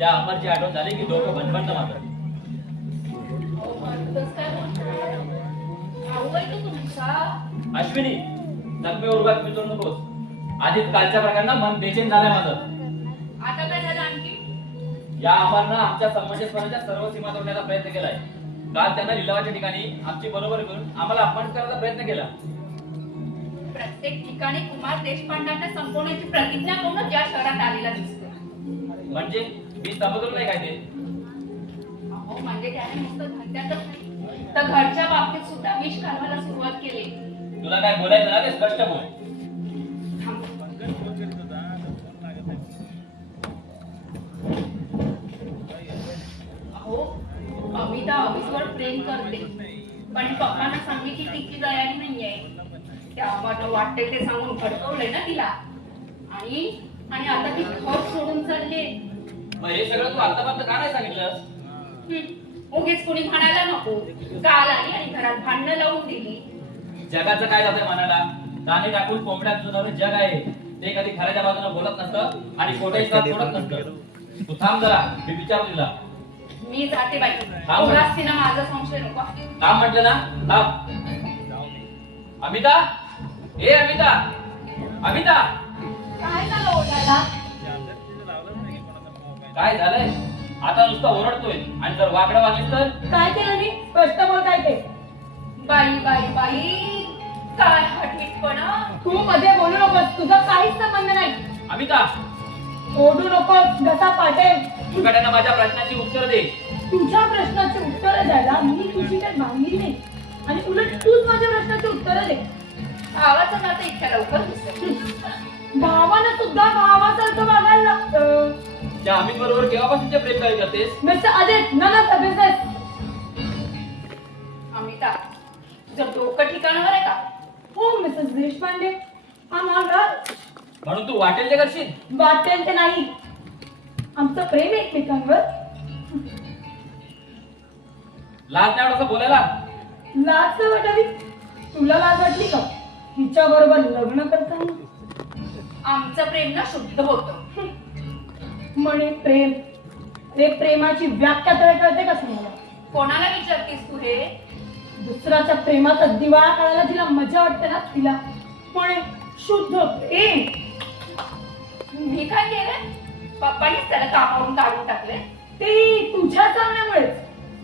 त्या अमरची आठवण झाली की डोकं बनबनतं माझं. अश्विनी, जखमीवर उगाच विचारू नकोस. आधीच कालच्या प्रकारांना मन बेचैन झालंय माझं. आता काय झालं आणखी? या अमरनं आमच्या समंजसपणाच्या सर्व सीमा तोडण्याचा प्रयत्न केलाय. काल त्यांना लिलावाच्या ठिकाणी आमची बरोबर करून आम्हाला अपमान करायचा प्रयत्न केला. प्रत्येक ठिकाणी कुमार देशपांड्यांना संपवण्याची प्रतिज्ञा करूनच या शहरात आलेला दिसतो. म्हणजे मी समजलो नाही काय ते. अहो, म्हणजे त्याने नुसतं धंद्यातच नाही तर घरच्या बाबतीत सुद्धा विष घालवायला सुरुवात केली. तुला काय बोलायचं ना ते स्पष्ट बोल. थांब. अहो, अमिता अभिसवर प्रेम करते पण पप्पांना सांगितली तिची तयारी नाहीये. त्यामुळे वाटते ते सांगून भडकवलंय ना तिला. आणि आणि आता ती घर सोडून चालली. मग हे सगळं तू आतापर्यंत का नाही सांगितलंस? उगीच कोणी म्हणायला नको. काल आली आणि घरात भांडणं लावून दिली. जगाचं काय जातंय मनाला? दाणे टाकून कोंबड्यात जुनारं जग आहे. ते कधी खऱ्याच्या बाजूने बोलत नसतं आणि खोट्याची साथ सोडत नसतं. तू थांब जरा, मी विचारतो तुला. मी जाते बाई. एवढाच तिला माझा संशय नको. थांब म्हटलं ना, थांब. अमिता, ए अमिता, अमिता. काय झालं ओरडायला? काय झालंय? आता नुसतं ओरडतोय आणि जर वाकडं वागलीस तर? काय केलं मी? स्पष्ट बोल काय ते. बाई बाई बाई, काय हटवीटपणा. तू मध्ये बोलू नकोस. तुझा काहीच संबंध नाही. अमिता, ओढू नकोस. जसा पाटेल. तुला त्यांना माझ्या प्रश्नाची उत्तर दे. तुझ्या प्रश्नाची उत्तरं द्यायला मी तुझी काही मागणी नाही आणि उलट तूच माझ्या प्रश्नाची उत्तरं दे. भावाचं नातं इतक्या लवकर दिसतं. भावानं सुद्धा भावासारखं बघायला लागतं. त्या अमित बरोबर केव्हापासून प्रेम काय करतेस? Mister Ajay, none of the business. Amita, तुझं डोकं ठिकाणावर आहे का? हो मिसेस देशपांडे, आम्हाला म्हणून तू वाटेल ते करशील? वाटेल ते नाही. आमचं प्रेम एकमेकांवर. लाज नाही वाटत असं बोलायला? लाज तर वाटावी. तुला लाज वाटली का हिच्या बरोबर लग्न करताना? आमचं प्रेम ना शुद्ध होतं. म्हणे प्रेम. रे प्रेमाची व्याख्या तर कळते का तुम्हाला? कोणाला विचारतीस तू हे? दुसऱ्याच्या प्रेमाचा दिवाळा काढायला जिला मजा वाटते ना तिला म्हणे शुद्ध प्रेम. मी काय केलं? पप्पानीच त्याला कामावरून काढून टाकले. ते तुझ्या चालण्यामुळेच.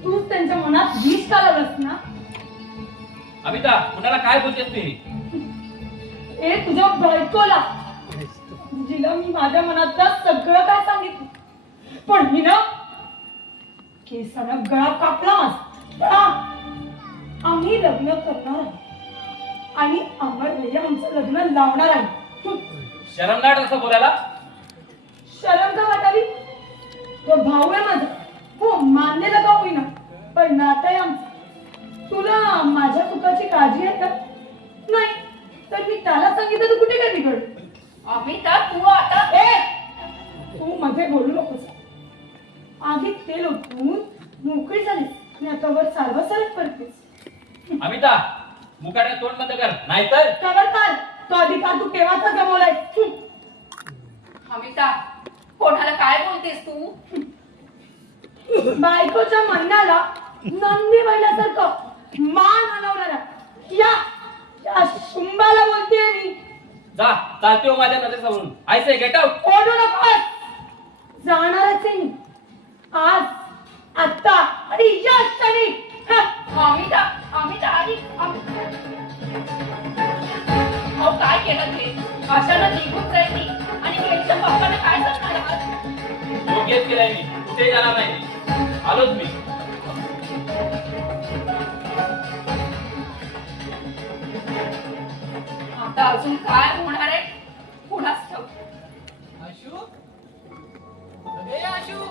तूच त्यांच्या मनात विष घालवलंस ना. अमिता, कुणाला काय बोलतेस तू? ए तुझ्या बायकोला, जिला मी माझ्या मनातलं सगळं काय सांगितलं. पण हिनं केसाला गळा कापला माझा. आम्ही लग्न करणार आहे आणि अमर भैया आमचं लग्न लावणार आहे. शरम नाही वाटत असं बोलायला? शरम का वाटावी? तो भाऊ आहे माझा. हो, मान्य नका होईना पण नातं आहे आमचं. तुला माझ्या सुखाची काळजी आहे का? नाही तर मी त्याला सांगितलं तर कुठे काय बिघडलं? अमिता, तू आता तू मध्ये बोलू नकोस. आधी तेल ओतून मोकळी झालीस आणि आता वर सारवसारच करतेस. अमिता, मुकाट्या तोंड बंद कर, नाहीतर खबरदार. तो अधिकार तू केव्हाचा गमावलाय. अमिता, कोणाला काय बोलतेस तू? बायकोच्या म्हणण्याला नंदी बैलासारखं मान हलवणारा या शुंभाला बोलतेय मी. जा, चालते हो माझ्या नजरेसमोरून. Ayse get out. ओढू नकोस. जाणारच आहे मी. आज, आता आणि या क्षणी. अमिता, अमिता आली. अहो, काय केलं ते? अशानं निघून जाईल मी आणि त्यांच्या पप्पाने काय सांगणार आहात? योग्यच केलंय मी. कुठे जाणार नाही. आलोच मी. आता अजून काय होणार आहे कुणास ठाऊक. आशू, अरे आशू.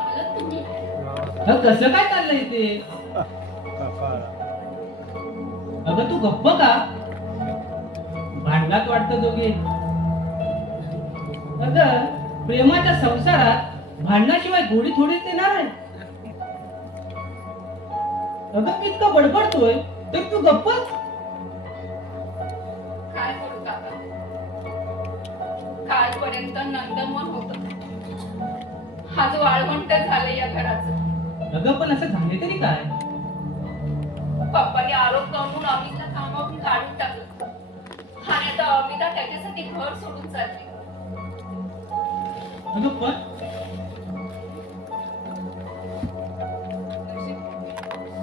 आलं तुम्ही? कसं काय चाललंय ते? अगं तू गप्प का? भांडणात वाटतं दोघे. अगं प्रेमाच्या संसारात भांडणाशिवाय गोडी थोडीच येणार आहे. अगं मी इतकं बडबडतोय तर तू गप्पच. काय बोलू काका? आजपर्यंत नंदनवन होत, आज वाळवंट झालं या घराचं. अगं पण असं झाले तरी काय? पप्पाने आरोप करून अमितला कामावरून काढून टाकलं आणि आता अमिता त्याच्यासाठी घर सोडून चालली. अगं पण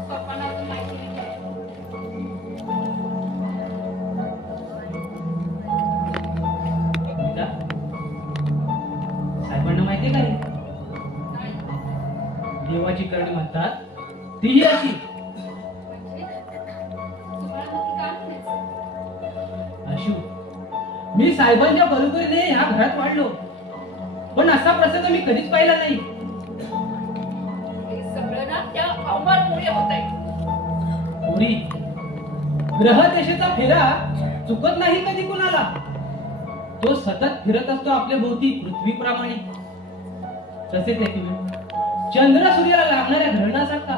पप्पांना अजून माहिती नाही. अमिता, साहेबांना माहितीये का हे? नाही. देवाची करणी म्हणतात तीही अशी. म्हणजे तुम्हाला नक्की काय म्हणायचं? अशू, मी साहेबांच्या बरोबरीने ह्या घरात वाढलो, पण असा प्रसंग मी कधीच पाहिला नाही. हे सगळं ना त्या अमरमुळे होतंय. पुरी, ग्रह देशाचा फेरा चुकत नाही कधी कुणाला. तो सतत फिरत असतो आपल्या भोवती पृथ्वीप्रमाणे. तसेच एक वेळ चंद्र सूर्याला लागणाऱ्या ग्रहणासारखा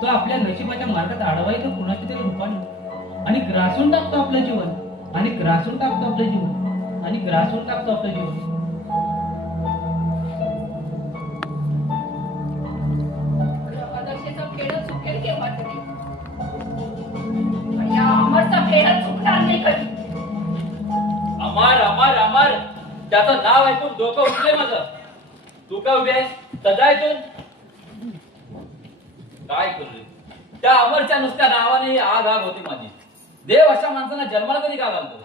तो आपल्या नशिबाच्या मार्गात अडवायचा कुणाच्या तरी रूपाने आणि ग्रासून टाकतो आपलं जीवन आणि ग्रासून टाकतो आपलं जीवन आणि ग्रासून टाकतो आपलं जीवन. ग्रहदशेचा फेरा चुकेल केव्हा तरी, पण या अमरचा फेरा चुकणार नाही कधी. अमर अमर अमर, त्याचं नाव ऐकून डोकं उठले माझं. तू का उभी आहेस? सजायतून काय करू? त्या अमरच्या नुसत्या नावाने आग आग होती माझी. देव अशा माणसांना जन्माला कधी का घालतो?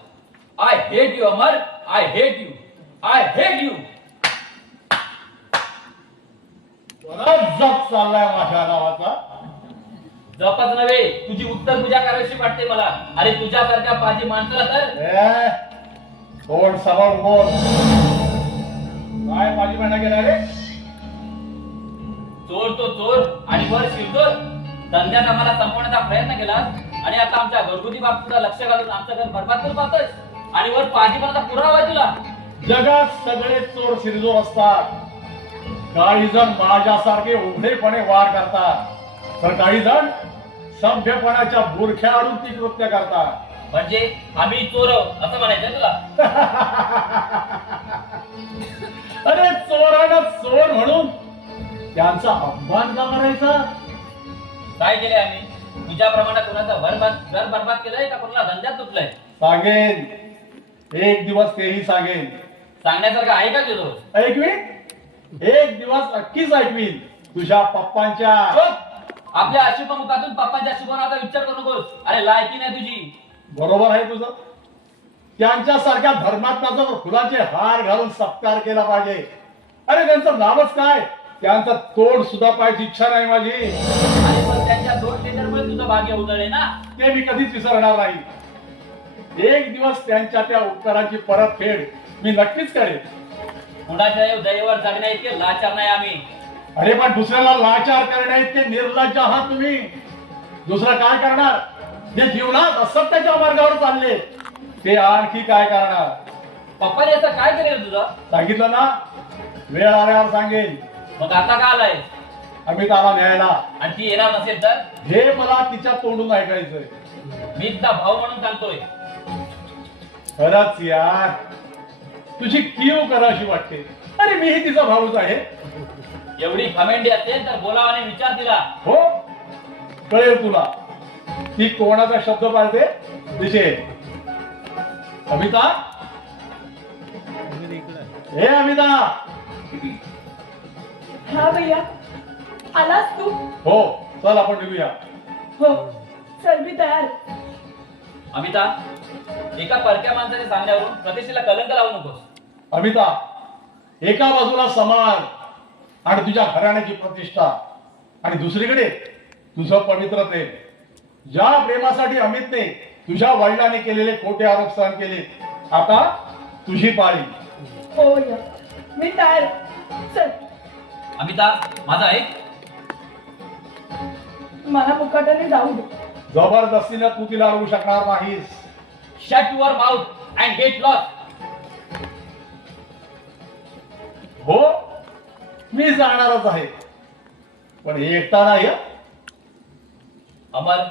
I hate you Amar, I hate you, I hate you. जप चाललाय माझ्या नावाचा. जपच नव्हे, तुझी उत्तर पूजा करायची वाटते मला. अरे तुझ्यासारख्या पाजी माणसाला तर तोंड समोर बोल. काय माझी म्हणा गेला रे? चोर तो चोर आणि वर शिवचोर. धंद्यात आम्हाला संपवण्याचा प्रयत्न केला आणि आता आमच्या घरगुती बाबतीत लक्ष घालून आमचं घर बरबाद करू पाहतोय आणि वर पाजीपणाचा पुरावा आहे तुला. जगात सगळे चोर शिरजोर असतात. काही जण माझ्यासारखे उघडेपणे वार करतात, तर काही जण सभ्यपणाच्या बुरख्या आडून ती कृत्य करतात. म्हणजे आम्ही चोर असं म्हणायचंय तुला? अरे चोराला चोर म्हणून त्यांचा अपमान का करायचा? काय केलंय आम्ही? तुझ्याप्रमाणे कोणाचं घर बरबाद केलंय का कोणाला धंद्यात तुटलंय? सांगेन, एक दिवस तेही सांगेन. सांगण्यासारखं आहे का तुझं? ऐकवीन, एक दिवस नक्कीच ऐकवीन. तुझ्या पप्पांच्या आपल्या अशुभ मुखातून पप्पांच्या शुभ नावाचा विचार करू नकोस. अरे लायकी नाही तुझी. बरोबर आहे तुझं. त्यांच्यासारख्या धर्मात्म्याचा फुलाचे हार घालून सत्कार केला पाहिजे. अरे त्यांचं नावच काय, त्यांचा तोड सुद्धा पाहायची इच्छा नाही माझी. आणि पण त्यांच्या दोन टेंडरमुळे तुझं भाग्य उजळले ना. ते मी कधीच विसरणार नाही. एक दिवस त्यांच्या त्या उपकाराची परतफेड मी नक्कीच करेन. कुणाच्या दयेवर जगण्या इतके लाचार नाही आम्ही. अरे पण दुसऱ्याला लाचार करण्या इतके निर्लज्ज आहात तुम्ही. दुसरं काय करणार? जे जीवनात असत्याच्या मार्गावर चालले ते आणखी काय करणार? पप्पाने असं काय केलं तुझं? सांगितलं ना, वेळ आल्यावर सांगेन. मग आता का आलाय? अमिताला न्यायला. आणि ती येणार नसेल तर? हे मला तिच्या तोंडून ऐकायचंय. मी तुझा भाऊ म्हणून सांगतोय. खरंच यार, तुझी कीव कराशी वाटते. अरे मीही तिचा भाऊच आहे. एवढी खमेंडी असेल तर बोलावाने विचार तिला. हो, कळेल तुला. ती कोणाचा शब्द पाळते दिसेल. अमिता, हे अमिता. हा भैया, आलास तू? हो, चल आपण निघूया. हो, चल मी तयार. अमिता, एका परक्या माणसाच्या सांगण्यावरून प्रतिष्ठेला कलंक लावू नकोस. अमिता, एका बाजूला समाज आणि तुझ्या घराण्याची प्रतिष्ठा आणि दुसरीकडे तुझं पवित्र प्रेम. ज्या प्रेमासाठी अमितने तुझ्या वडिलांनी केलेले खोटे आरोप सहन केले, आता तुझी पाळी. हो भैया, मी तयार. चल. अमिता, माझा ऐक. मला मुकाट्याने जाऊ दे. जबरदस्तीने तू तिला अडवू शकणार नाहीस. Shut your mouth and get lost. हो, मी जाणारच आहे, पण एकटा नाही हं. अमर,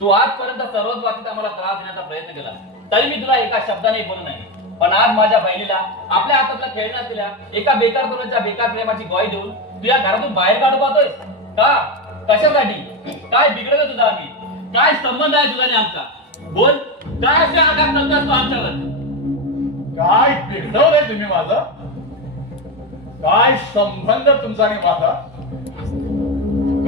तू आजपर्यंत सर्वच बाबतीत आम्हाला त्रास देण्याचा प्रयत्न केला, तरी मी तुला एका शब्दाने बोललो नाही. पण आज माझ्या बहिणीला आपल्या हातातला खेळणं असलेल्या एका बेकार तरुणाच्या बेकार प्रेमाची ग्वाही देऊन तुझ्या घरातून बाहेर काढू पाहतोय का? कशासाठी? काय बिघडलं तुझा आम्ही? काय संबंध आहे तुझा आणि आमचा? बोल, काय असे आघात करतात तू आमच्यावर? काय बिघडवलंय तुम्ही माझं? काय संबंध तुमचा आणि माझा?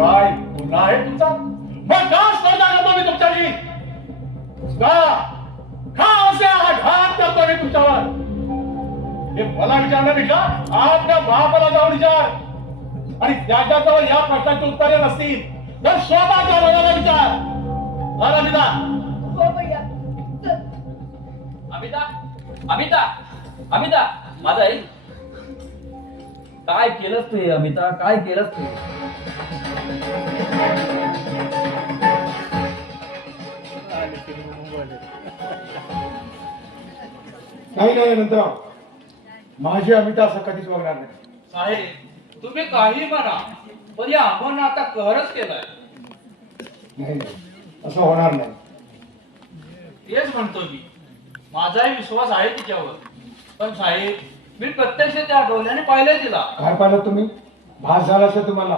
काय गुन्हा आहे तुमचा? मग का स्पर्धा करतो मी तुमच्याशी? का असे आघात करतो मी तुमच्यावर? हे मला विचारण्यापेक्षा आपल्या बापाला जाऊन विचार, आणि त्याच्याजवळ या प्रश्नाची उत्तरे नसतील तर स्वतःच्या मुलाला विचार. अमिता, हो भैया चल. अमिता, अमिता, अमिता, माझा आई, काय केलंस तू? अमिता, काय केलंस तू? नाही नंतर माझी अमिता असं कधीच वागणार नाही. साहेब तुम्ही काही म्हणा, पण या आम्हाला आता कहरच केलाय. नाही असं होणार नाही. तेच म्हणतो मी, माझाही विश्वास आहे तिच्यावर. पण साहेब मी प्रत्यक्ष त्या डोळ्याने पाहिलंय तिला. काय पाहिलं तुम्ही? भास झाला असेल तुम्हाला.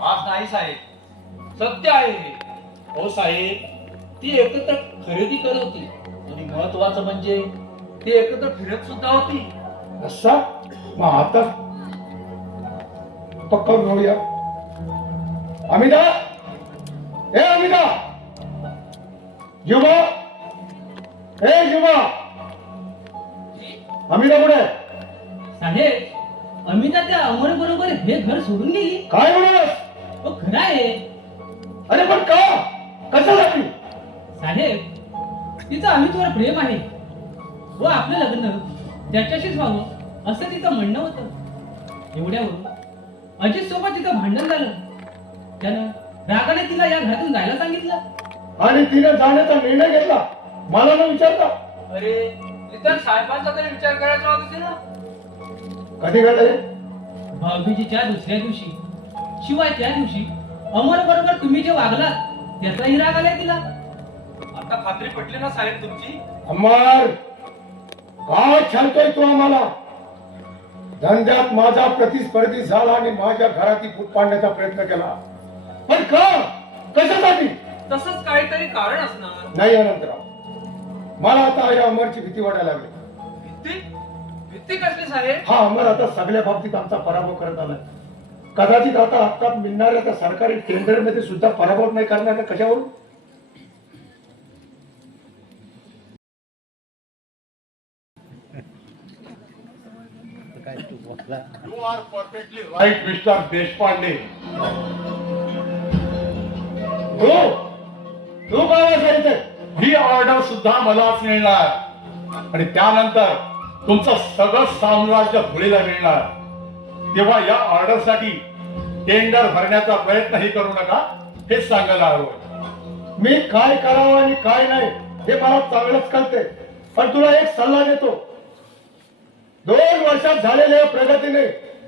आज नाही साहेब, सत्य आहे हे. हो साहेब, ती एकत्र खरेदी करत होती आणि महत्वाचं म्हणजे ती एकत्र फिरत सुद्धा होती. असा मग आता पक्का घेऊया. अमिता, ए अमिता, जुमा, ए जुमा, अमिता कुठे? साहेब अमिता त्या अमर बरोबर हे घर सोडून गेली. काय म्हणत? हो खरं आहे अरे पण का? कशासाठी? साहेब तिचं अमितवर प्रेम आहे व आपलं लग्न त्याच्याशीच व्हावं असं तिचं म्हणणं होतं. एवढ्यावरून अजित सोबत तिचं भांडण झालं. त्यानं रागाने तिला या घरातून जायला सांगितलं आणि तिने जाण्याचा निर्णय घेतला मला न विचारता. अरे तिथं साहेबांचा तरी विचार करायचा होता तिला. कधी घडले? भाऊबीजीच्या दुसऱ्या दिवशी, शिवाय त्या दिवशी अमर बरोबर तुम्ही जे वागलात त्याचाही राग आलाय तिला. आता खात्री पटली ना साहेब तुमची? अमर, काय छानतोय तू आम्हाला? धंद्यात माझा प्रतिस्पर्धी झाला आणि माझ्या घराची फूट पाडण्याचा प्रयत्न केला. पण का? कशासाठी? तसंच काहीतरी कारण असणार. नाही अनंतराव, मला आता या अमरची भीती वाटायला लागली. भीती? भीती कसली साहेब? हा अमर आता सगळ्या बाबतीत आमचा पराभव करत आलाय. कदाचित आता हातात मिळणाऱ्या त्या सरकारी टेंडर मध्ये सुद्धा पराभव नाही करणार. कशावरून? You are perfectly right, Mr. Deshpande. तू काय सांगितलं? ही ऑर्डर सुद्धा मलाच मिळणार आणि त्यानंतर तुमचं सगळं साम्राज्य धुळीला मिळणार. तेव्हा या ऑर्डर साठी टेंडर भरण्याचा प्रयत्नही करू नका हे सांगायला हवं. मी काय करावं आणि काय नाही हे मला चांगलंच कळते. पण तुला एक सल्ला देतो, 2 वर्षात झालेल्या प्रगतीने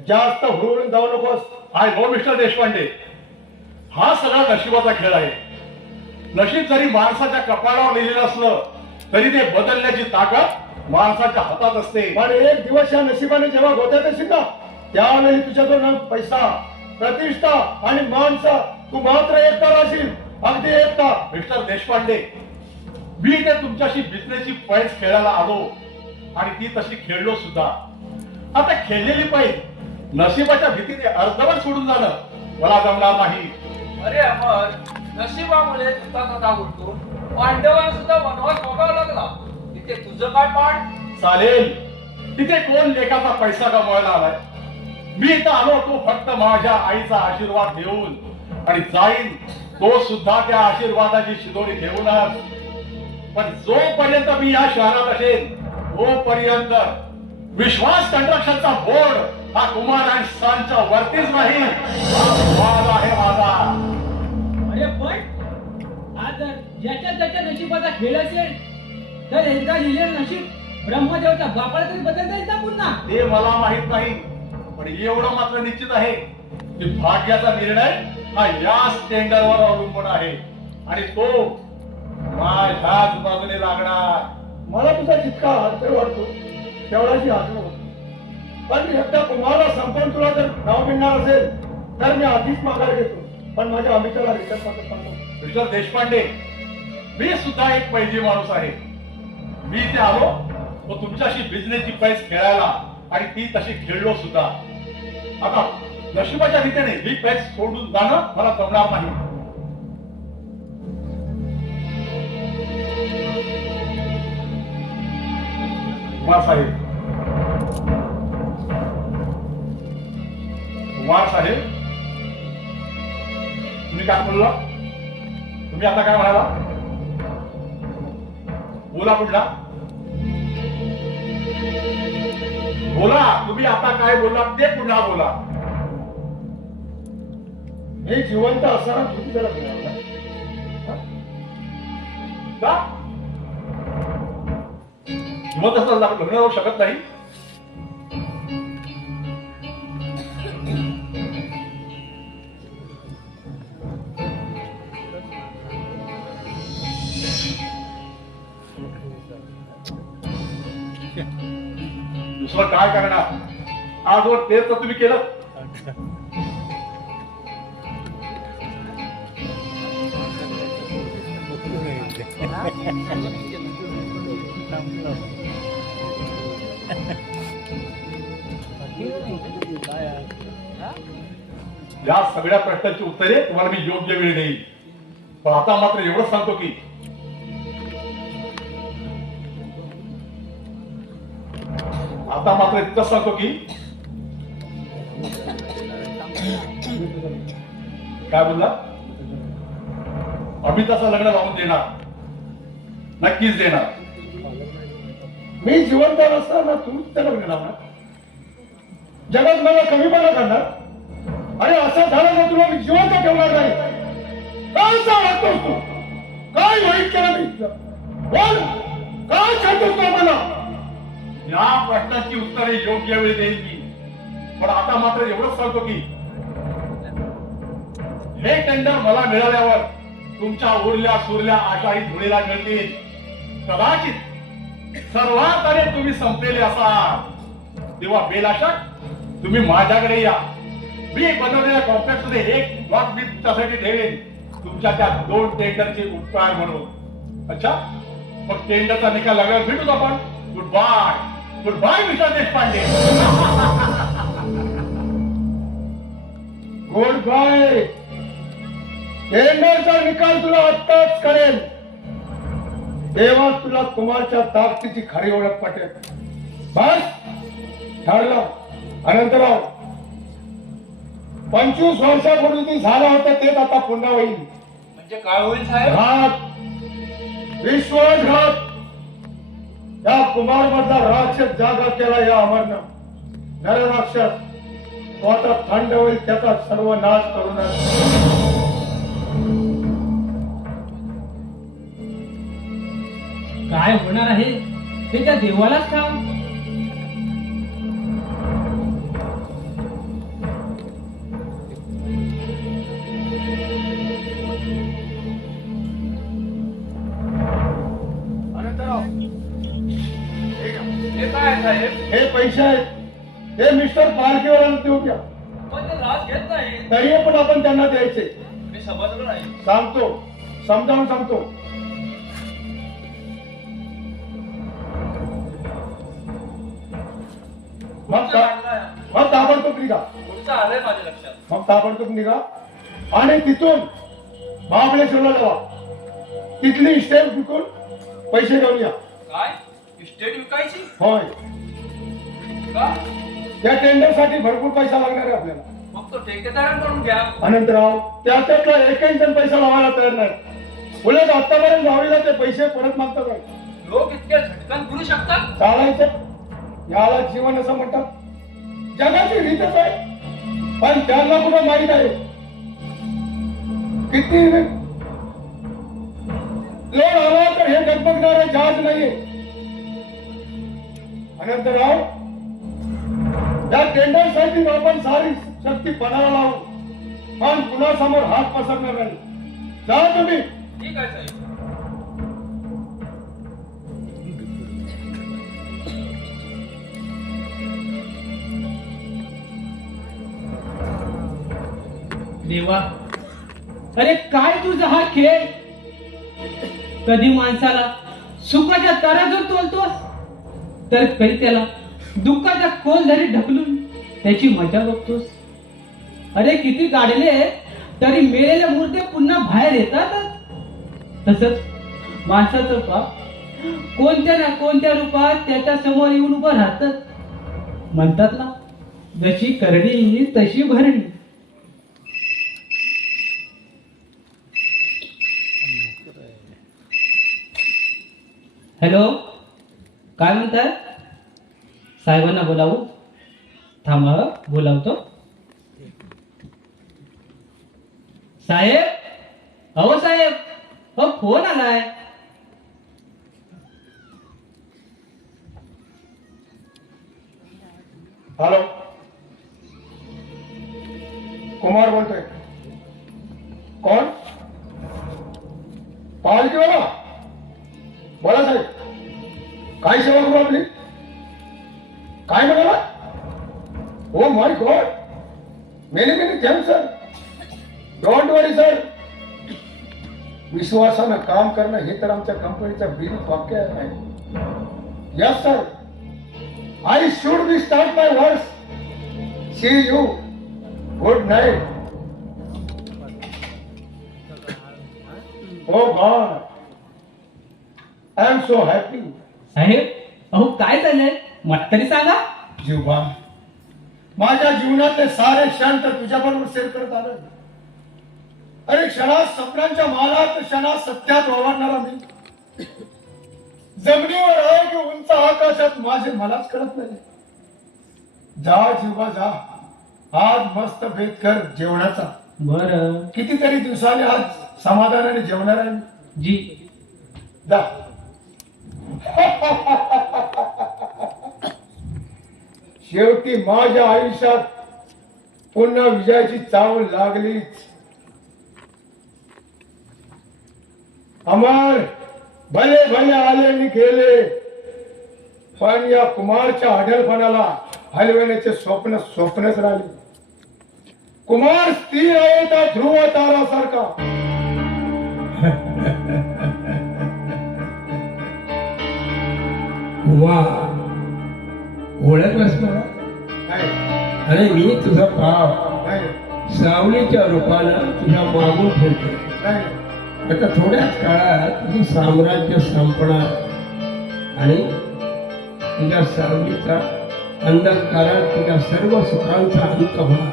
जास्त हुरळून जाऊ नकोस. आय नो मिस्टर देशपांडे, हा सगळा नशिबाचा खेळ आहे. नशीब जरी माणसाच्या कपाळावर लिहिलेलं असलं तरी ते बदलण्याची ताकद माणसाच्या हातात असते. पण एक दिवस या नशिबाने जेव्हा गोत्यात असेल ना, त्यावेळी तुझ्याजवळ पैसा, प्रतिष्ठा आणि माणसा तू मात्र एकटा राहशील. अगदी एकटा. मिस्टर देशपांडे, मी ते तुमच्याशी बिझनेसची पैस खेळायला आलो आणि ती तशी खेळलो सुद्धा. आता खेळलेली पैस नशिबाच्या भीतीने अर्धवट सोडून जाणं मला जमणार नाही. अरे अमर, नशिबामुळे तुझा कथा उलटून पांडवांना सुद्धा वनवास भोगावा लागला. तिथे तुझं काय पाड? चालेल, तिथे कोण लेखाचा पैसा कमवायला आलाय? मी इथं आलो तो फक्त माझ्या आईचा आशीर्वाद घेऊन आणि जाईन तो सुद्धा त्या आशीर्वादाची शिदोरी घेऊनच. पण जोपर्यंत मी या शहरात असेल तोपर्यंत विश्वास कंस्ट्रक्शनचा बोर्ड हा कुमार अँड सनच्या वरतीच राहील. वाद आहे माझा. अरे पण आज जर ज्याच्या नशिबाचा खेळ असेल तर एकदा लिहिलेलं नशीब ब्रह्मदेवच्या बापाला तरी बदलता येईल ना पुन्हा? ते मला माहित नाही, पण एवढं मात्र निश्चित आहे की भाग्याचा निर्णय हा याच टेंडरवर अवलंबून आहे आणि तो माझ्याच बाजूने लागणार. मला तुझा जितका आदर वाटतो तेवढाची आठवण होतो. पण एकदा कुमारला संपवून तुला जर नाव मिळणार असेल तर मी आधीच माघार घेतो. पण माझ्या अमिताला रिटर्न पत्र सांगतो. मिस्टर देशपांडे, मी सुद्धा एक पैजे माणूस आहे. मी इथे आलो व तुमच्याशी बिझनेसची पैस खेळायला आणि ती तशी खेळलो सुद्धा. आता नशिबाच्या रीतीने ही पैस सोडून जाणं मला जमणार नाही. कुमार साहेब, कुमार साहेब, तुम्ही काय बोलला? तुम्ही आता काय म्हणाला? बोला पुढला. बोला, तुम्ही आता काय बोलला ते पुन्हा बोला. हे जिवंत असताना तुम्ही जरा मिळाला का? जिवंत असताना लग्न होऊ शकत नाही? दुसरं काय करणार? आजवर तेच तर तुम्ही केलं. या सगळ्या प्रश्नांची उत्तरे तुम्हाला मी योग्य वेळ देईल. पण आता मात्र एवढंच सांगतो की इतकंच सांगतो की काय बोलला? अमिताचं लग्न लावून देणार, नक्कीच देणार. मी जिवंत असताना तूच त्याला लग्न लावणार, जगात मला कमीपणा करणार आणि असं झालं तर तुला मी जिवंत ठेवणार नाही. काय वाटतोस तू? काय वाईट केलं मी? बोल, काय छाटतोस तू मला? या प्रश्नाची उत्तरे योग्य वेळ देईल मी. पण आता मात्र एवढंच सांगतो की हे टेंडर मला मिळाल्यावर तुमच्या उरल्या सुरल्या आशाही धुळीला मिळतील. कदाचित सर्वात आधी तुम्ही संपलेले असाल तेव्हा बेलाशक तुम्ही माझ्याकडे या. मी बनवलेल्या कॉम्प्लेक्स मध्ये एक ब्लॉक मी तुमच्यासाठी ठेवेन, तुमच्या त्या 2 टेंडरचे उपकार म्हणून. अच्छा, मग टेंडरचा निकाल लागल्यावर भेटूच आपण. Goodbye, goodbye mister Deshpande. Goodbye. टेंडरचा निकाल तुला आत्ताच करेल, तेव्हा तुला कुमारच्या ताकदीची खरी ओळख पटेल. बस ठरलं. अनंतराव, 25 वर्षापूर्वी ती झालं होतं तेच आता पुन्हा होईल. म्हणजे काय होईल साहेब? घात, विश्वासघात. या कुमार मधला राक्षस जागा केला या अमरनं. नर राक्षस तो आता थंड होईल, त्याचा सर्व नाश करूनच. काय होणार आहे ते त्या देवालाच ठाव. अनंतराव, हे काय आहे साहेब? हे पैसे आहेत, हे मिस्टर पालखीवाल्यांना देऊ द्या. पण ते लाच घेत नाही. तरी पण आपण त्यांना द्यायचे. मी समजलो नाही. सांगतो, समजावून सांगतो. मग ताबडतोब निघा. पुढचं आलंय माझ्या लक्षात. मग ताबडतोब निघा आणि तिथून महाबळेश्वरला जावा. तिथली इस्टेट विकून पैसे घेऊन या. काय? इस्टेट विकायची? होय, का? त्या टेंडर साठी भरपूर पैसा लागणार आहे आपल्याला. मग तो ठेकेदारांकडून घ्या. अनंतराव, त्याच्यातला एकही जण पैसा लावायला तयार नाही. उलट आतापर्यंत लावलेला ते पैसे परत मागतात आहे. लोक इतक्या झटकन करू शकतात? चालायचं, याला जीवन असं म्हणतात. जगाची रीतच आहे. पण त्यांना कुठं माहीत आहे किती लोड आला तर हे डगमगणारे जहाज नाहीये. अनंतराव, या टेंडरसाठी आपण सारी शक्ती पणाला लावू, पण पुन्हा समोर हात पसरणार नाही. जा तुम्ही. ठीक आहे साहेब. देवा, अरे काय तुझा हा खेळ? कधी माणसाला सुखाच्या तराजूर तोलतोस, तर कधी त्याला दुःखाच्या खोलदरीत ढकलून त्याची मजा बघतोस. अरे किती काढले तरी मेलेले मूर्ती पुन्हा बाहेर येतातच. तसंच माणसाचं पाप कोणत्या ना कोणत्या रूपात त्याच्या समोर येऊन उभं राहतं. म्हणतात ना, जशी करणी तशी भरणी. हॅलो, काय म्हणताय? साहेबांना बोलावू? थांबा, बोलावतो. साहेब, अहो साहेब, हो फोन आलाय. हॅलो, कुमार बोलतोय. कोण? पालकी बाबा, बोला साहेब. काय सेवा करू आपली? काय म्हणाला? Oh my God, many many thanks sir. Don't worry sir. विश्वासानं काम करणं हे तर आमच्या कंपनीचं बिनच वाक्य आहे. Yes sir, I should be start my words. See you. Good night. Oh God, I am so happy. साहेब, अहो काय झालंय? मला तरी सांगा. जीवा, माझ्या जीवनातले सारे क्षण तर तुझ्याबरोबर शेअर करत आलोय. अरे क्षणात स्वप्नांच्या मालात, क्षणात सत्यात वावरणारा मी. जमिनीवर आहे की उंच आकाशात माझे मलाच कळत नाही. जा जीवा जा, आज मस्त भेद कर जेवणाचा. बर कितीतरी दिवसाने आज समाधानाने जेवणार आहे मी. जी. जा. शेवटी माझ्या आयुष्यात पुन्हा विजयाची चावल लागलीच. अमर भले भले आले आणि गेले, पण या कुमारच्या अढळपणाला हलवण्याचे स्वप्न स्वप्नच राहिले. कुमार स्थिर आहे त्या ध्रुव तारासारखा. कुमार, ओळखलंस मला? नाही अरे मी तुझा भाव नाही सावलीच्या रूपानं तुझ्या मागून फिरतो. नाही आता थोड्याच काळात तुझं साम्राज्य संपणार आणि तुझ्या सावलीचा अंधकारात तुझ्या सर्व सुखांचा अंत होणार.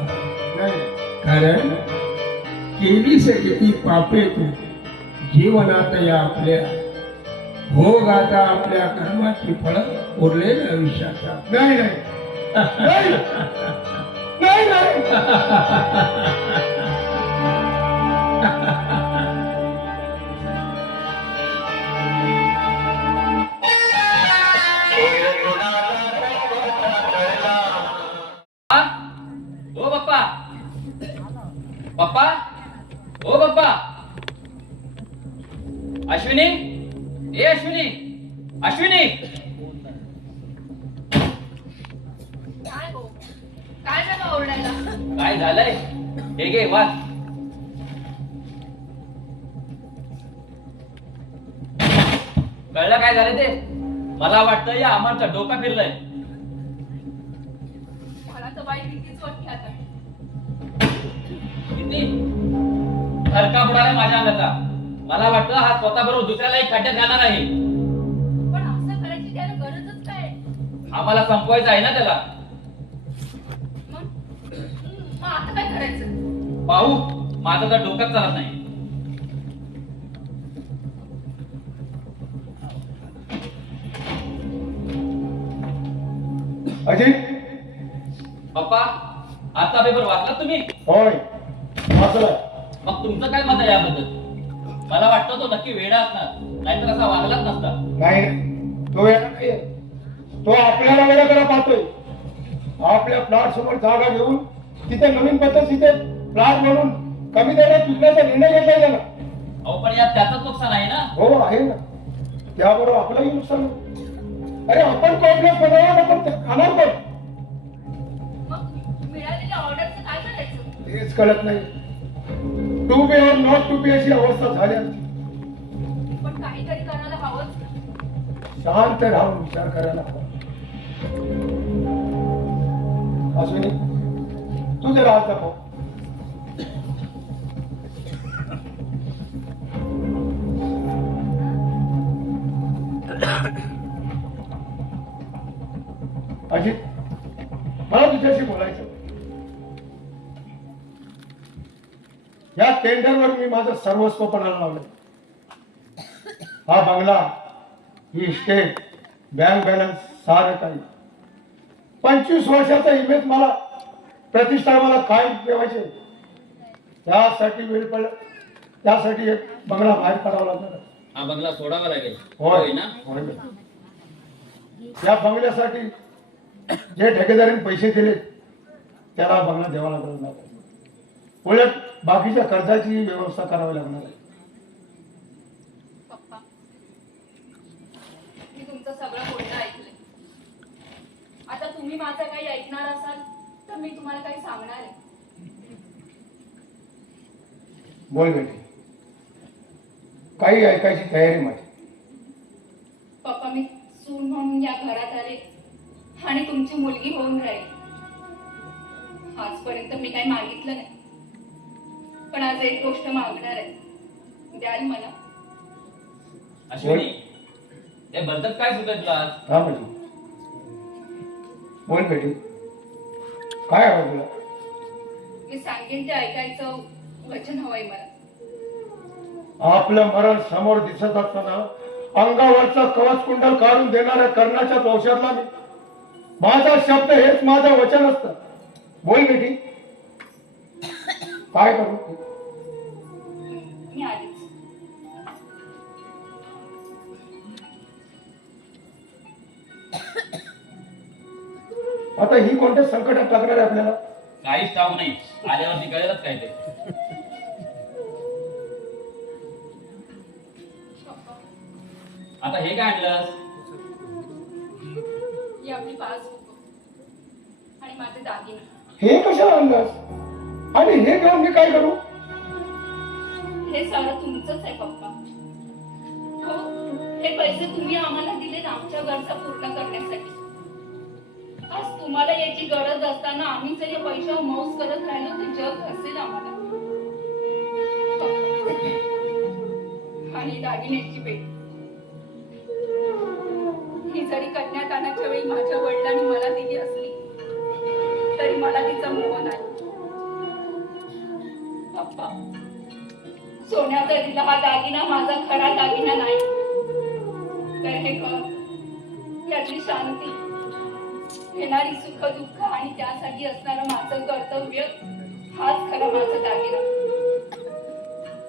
नाही कारण केलीस किती पापे तू जीवनात या आपल्या, भोग आता आपल्या कर्माची फळं उरलेल्या आयुष्याचा. नाही नाही नाही नाही नाही. हा? ओ बाप्पा, बाप्पा, ओ बाप्पा. अश्विनी, ए अश्विनी, अश्विनी. काय हो, काय झालं ओरडायला? काय झालंय? हे घे वाच. कळलं काय झालं ते? मला वाटतं या अमरचा डोका फिरलाय. मला तर बाई भीतीच वाटते आता. किती हलका बुडाला माझ्या अंगाचा. मला वाटतं हा स्वतः बरोबर दुसऱ्याला एक खड्ड्यात घालणार आहे. पण असं करायची त्याला गरजच काय? आम्हाला संपवायचं आहे ना त्याला. मग आता काय करायचं? पाहू, माझा तर डोकाच चालत नाही. अजय, पप्पा, आजचा पेपर वाचला तुम्ही? होय वाचला. मग तुमचं काय मत आहे याबद्दल? मला वाटतं तो नक्की वेडा असणार, नाहीतर असा वागलाच नसता. नाही तो वेडा नाहीये. तो आपल्याला वेडा करा पाहतोय. आपल्या प्लॉट समोर जागा घेऊन तिथे नवीन पद्धतीचे प्लॉट म्हणून कमी दरात विकण्याचा निर्णय घेतला त्याला. अहो पण यात त्याचंच नुकसान आहे ना. हो आहे ना, त्याबरोबर आपलंही नुकसान आहे. अरे आपण कॉम्प्लेक्स बनवणार आपण ते खाणार पण मग मिळालेल्या ऑर्डरचं काय करायचं? हेच कळत नाही. टू बी और नॉट टू बी अशी अवस्था झाली असती. पण काहीतरी करायला हवंच. शांत राहून विचार करायला हवा. अश्विनी, तू जरा आज दाखव. अजित, मला तुझ्याशी बोलायचं. या टेंडरवर मी माझं सर्वस्व पणाला लावलं. हा बंगला, ही इस्टेट, बँक बॅलन्स, सारं काही 25 वर्षाचा इमेज मला, प्रतिष्ठा मला कायम ठेवायचे. त्यासाठी वेळ पडला, त्यासाठी एक बंगला बाहेर काढावा लागणार. हा बंगला सोडावा लागेल. होय ना? होय. या बंगल्यासाठी जे ठेकेदारीने पैसे दिले त्याला बंगला द्यावा लागणार. उलट बाकीच्या कर्जाची व्यवस्था करावी लागणार आहे. पप्पा, मी तुमचं सगळं बोलणं ऐकलंय. आता तुम्ही माझं काही ऐकणार असाल तर मी तुम्हाला काही सांगणार आहे. बोल बेटी, काही ऐकायची तयारी माझी. पप्पा, मी सून म्हणून या घरात आले आणि तुमची मुलगी होऊन राहील. आजपर्यंत मी काही मागितलं नाही, पण आज एक गोष्ट मागणार आहे. द्याल मला? अश्विनी, हे बदलत काय सुचत तुला आज? हा म्हणजे बोल बेटी, काय हवं तुला? मी सांगेन ते ऐकायचं वचन हवंय मला. आपलं मरण समोर दिसत असताना अंगावरचा कवच कुंडल काढून देणाऱ्या कर्णाच्या औषधला मी, माझा शब्द हेच माझं वचन असतं. बोल बेटी, काय करू? मी आलीच. आता ही कोणत्या संकटात टाकणार आहे आपल्याला? काहीच ठाऊक नाही, आल्यावरती कळेलच काय ते. आता हे काय आणलंस? ही आपली पासबुक आणि माझे दागिने. हे कशाला आणलास? आणि हे घेऊन मी काय करू? हे सारं तुमचंच आहे पप्पा. हो, हे पैसे तुम्ही आम्हाला दिले आमच्या गरजा पूर्ण करण्यासाठी. आज तुम्हाला याची गरज असताना आम्ही जर या पैशावर मौज करत राहिलो तर जग हसेल आम्हाला. आणि दागिन्याची पेट, ही जरी कन्यादानाच्या वेळी माझ्या वडिलांनी मला दिली असली तरी मला तिचा मोह नाही. पप्पा, सोन्याचा दिला हा दागिना माझा खरा दागिना नाही. तर हे घर, यातली शांती, येणारी सुख दुःख आणि त्यासाठी असणारं माझं कर्तव्य हाच खरा माझा दागिना.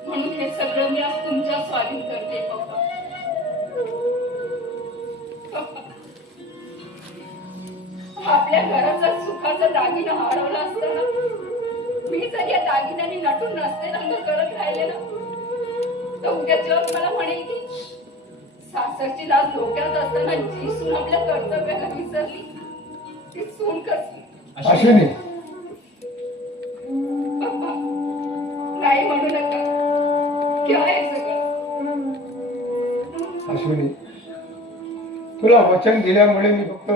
म्हणून हे सगळं मी आज तुमच्या स्वाधीन करते पप्पा. आपल्या घराचा सुखाचा दागिना हरवला असताना मी जर या दागिन्याने नटून नसते रंग करत राहिले ना, तर उद्या जग मला म्हणेल की सासरची लाज डोक्यात असताना जी सून आपल्या कर्तव्याला विसरली ती सून कसली. अश्विनी, पप्पा, नाही म्हणू नका. काय आहे सगळं? अश्विनी, तुला वचन दिल्यामुळे मी फक्त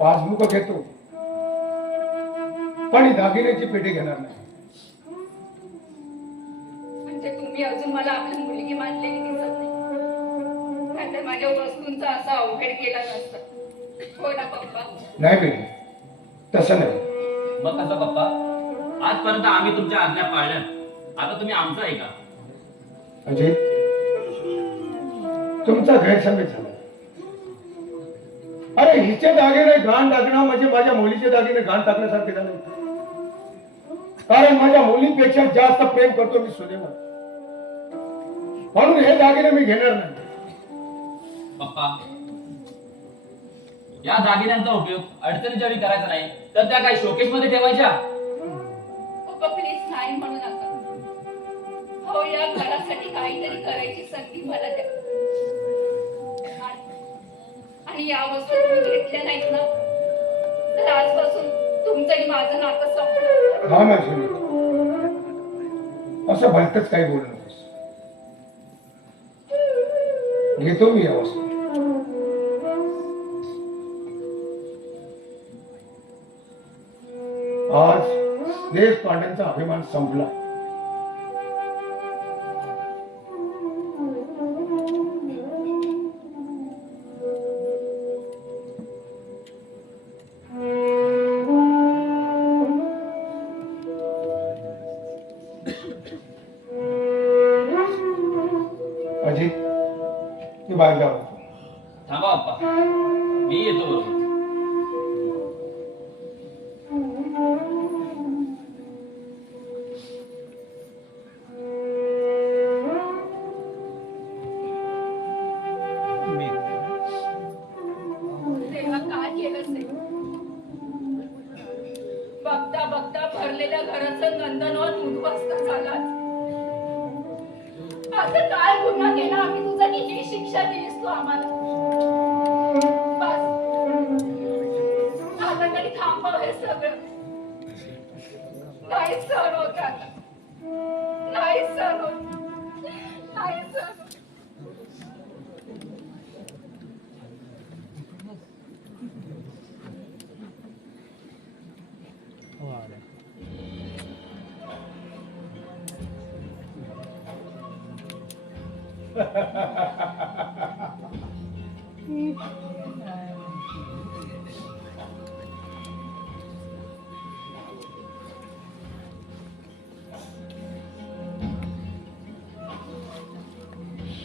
पासबुक घेतो, पण ही दागिन्याची पेटी घेणार नाही. म्हणजे तुम्ही अजून मला आपली मुलगी मानलेली दिसत नाही. नाहीतर माझ्या वस्तूंचा असा अवघड केला नसता. हो ना पप्पा? नाही बेटी, तसं नाही. मग कसं पप्पा? आजपर्यंत आम्ही तुमच्या आज्ञा पाळल्या, आता तुम्ही आमचं ऐका. अजय, तुमचा गैरसमज झाला. अरे हिचे दागिने घाण टाकणं म्हणजे माझ्या मुलीचे दागिने घाण टाकण्यासारखे झाले. कारण माझ्या मुलीपेक्षा जास्त प्रेम करतो मी सुनेवर, म्हणून हे दागिने मी घेणार नाही. पप्पा, या दागिन्यांचा उपयोग अडचणीच्या वेळी करायचा नाही, तर त्या काही शोकेश मध्ये ठेवायच्या. पप्पा प्लीज नाही म्हणू नका. हो, या घरासाठी काहीतरी करायची संधी मला द्या. आणि या वस्तू तुम्ही घेतल्या नाहीत ना, तर आजपासून तुमचं आणि माझं नातं संपलं. हा ना सुनी, असं भलतच काही बोलू नकोस. घेतो मी अवस्था. आज देशपांड्यांचा अभिमान संपला. अजित मी बाहेर जाऊ. थांबा बाप्पा, मी येतो बरोबर. तेव्हा काय केलं ते बघता बघता भरलेल्या घराचं नंदनवन उद्ध्वस्त झालं. असं काय गुन्हा केला आम्ही तुझा की ही शिक्षा दिलीस तू आम्हाला? बस आता तरी थांबव हे सगळं. नाही सहन होत आता. नाही सहन होत. नाही सहन होत.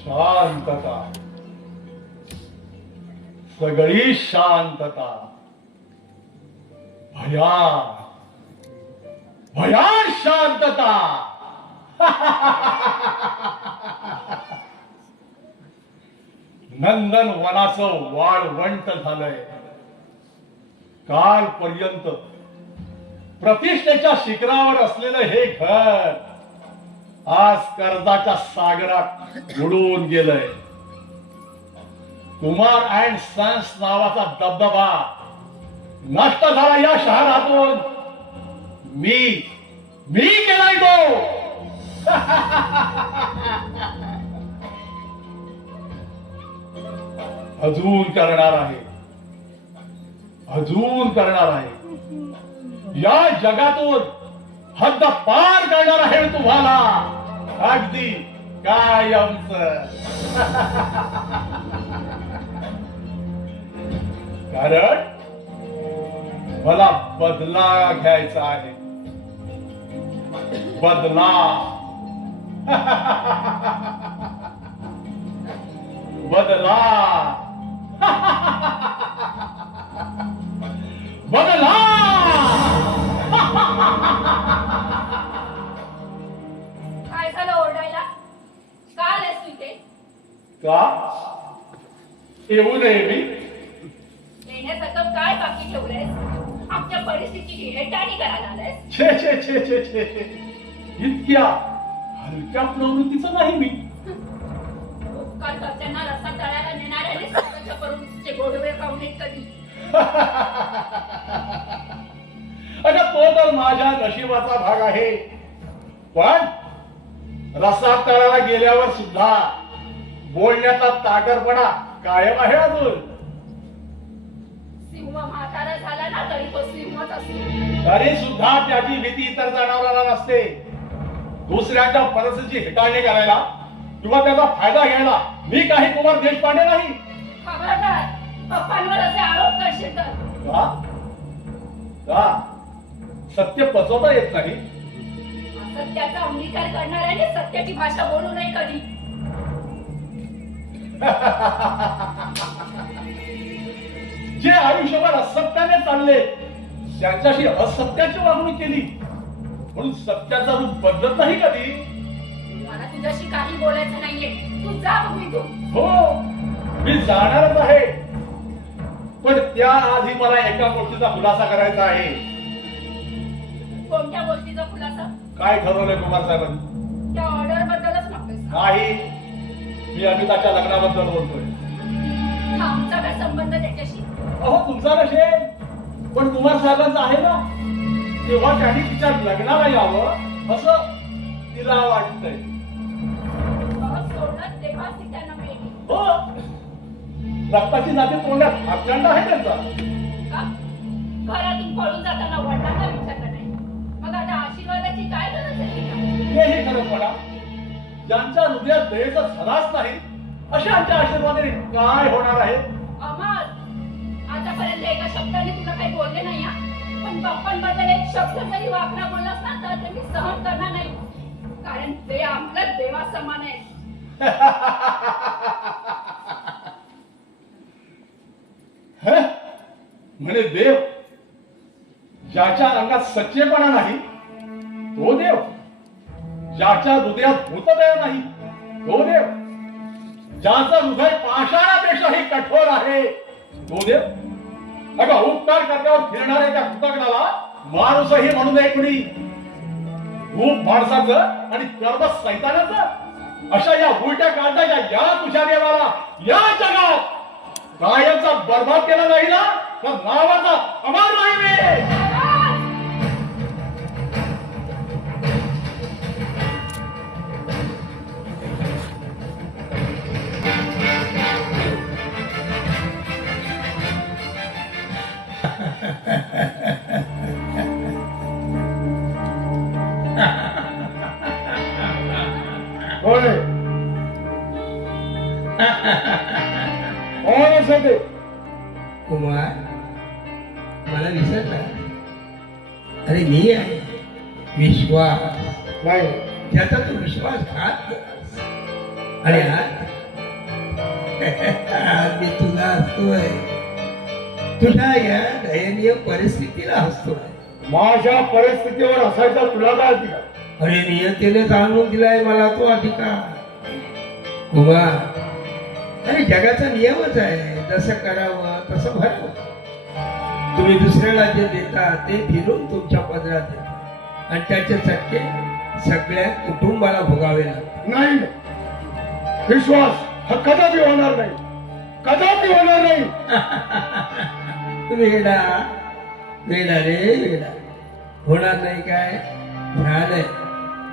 शांतता, सगळी शांतता. भयान शांतता. नंदन वनाचं वाळवंट झालंय. कालपर्यंत प्रतिष्ठेच्या शिखरावर असलेलं हे घर आज कर्जाच्या सागरात बुडून गेलंय. कुमार अँड सन्स नावाचा दबदबा नष्ट झाला या शहरातून. मी केलाय तो. अजून करणार आहे. अजून करणार आहे. या जगातून हद्द पार करणार आहे तुम्हाला. अगदी कायमच. कारण मला बदला घ्यायचा आहे. बदला. बदला. बदला. काय झालं ओरडायला? का आलेस तू इथे? का येऊ नये मी? येण्यासारखं काय बाकी ठेवलंयस? आमच्या परिस्थितीची हेटाळणी करायला आलायस? छे छे छे छे छे छे. इतक्या हलक्या प्रवृत्तीचं नाही मी. उपकार करताना रस्ता तळायला नेणाऱ्याने स्वतःच्या प्रवृत्तीचे गोडवे पाहून कधी अगं तो तर माझ्या नशिबाचा भाग आहे. पण रस्ता तळाला गेल्यावर सुद्धा बोलण्याचा ताकदपणा कायम आहे अजून. सिंह म्हातारा झाला ना तरी तो सिंहच असतो. तरी सुद्धा त्याची भीती इतर जनावरांना नसते. दुसऱ्याच्या परिस्थितीची हेटाळणी करायला किंवा त्याचा फायदा घ्यायला मी काही कुमार देशपांडे नाही. खबरदार पप्पांवर असे आरोप करशील तर. का? का? सत्य पचवता येत नाही. असत्याचा अंगीकार करणाऱ्याने सत्याची भाषा बोलू नये कधी. जे आयुष्यभर असत्याने चालले त्यांच्याशी असत्याची वागणूक केली म्हणून सत्याचा रूप बदलत नाही कधी. मला तुझ्याशी काही बोलायचं नाहीये. तू जा बघू इथून. हो मी जाणारच आहे. पण त्याआधी मला एका गोष्टीचा खुलासा करायचा आहे. कोणत्या गोष्टीचा खुलासा? काय ठरवलंय कुमार साहेबांनी? त्या ऑर्डर बद्दलच मागतोस ना? नाही, मी अमिताच्या लग्नाबद्दल बोलतोय. हा आमचा काय संबंध त्याच्याशी? अहो तुमचा नसेल पण कुमार साहेबांचा आहे ना. तेव्हा त्यांनी तिच्या लग्नाला यावं असं तिला वाटतंय. सोडत तेव्हा ती त्यांना मिळते हो, रक्ताची नाती तोंडात अखंड आहे त्यांचा. का घरातून पळून जाताना वडिलांना विचारलं नाही मग आता आशीर्वादाची काय गरज आहे का हेही खरं म्हणा, ज्यांच्या हृदयात दयेचा झराच नाही अशांच्या आशीर्वादाने काय होणार आहे. अमर आतापर्यंत एका शब्दाने तुला काही बोलले नाही हा. पण बाप्पांबद्दल एक शब्द जरी वाकडा बोललास ना तर ते मी सहन करणार नाही कारण ते आम्हाला देवा समान आहे हं? म्हणे देव ज्याच्या अंगात सच्चेपणा नाही तो देव, ज्याच्या हृदयात भूतदया नाही तो देव, ज्याचं हृदय पाषाणापेक्षाही कठोर आहे तो देव. अगं उपकार करण्यावर फिरणाऱ्या त्या कृतज्ञाला माणूसही म्हणू नये कुणी. रूप माणसाचं आणि कर्म सैतानाचं अशा या उलट्या काळजाच्या या तुझ्या देवाला या जगात कायमचा बर्बाद केला नाही ना तर नावाचा अमर नाही मी. कोण आहे? कोण असं ते? कुमार मला विसरला. अरे मी आहे विश्वास. नाही त्याचा तू विश्वासघात केलास. आणि आज मी तुला हसतोय, तुझ्या या दयनीय परिस्थितीला हसतोय. माझ्या परिस्थितीवर असायचा तुला काय अधिकार? अरे नियतीने जाणून दिलाय मला तो अधिकार. कुमार अरे जगाचा नियमच आहे, जसं करावं तसं भरावं. तुम्ही दुसऱ्याला जे देता ते फिरून तुमच्या पदरात येतात आणि त्याचे चटके सगळ्या कुटुंबाला भोगावे लागतात. नाही विश्वास हा कदापि होणार नाही, कदापि होणार नाही. वेडा वेडा रे वेडा, होणार नाही काय? झालंय.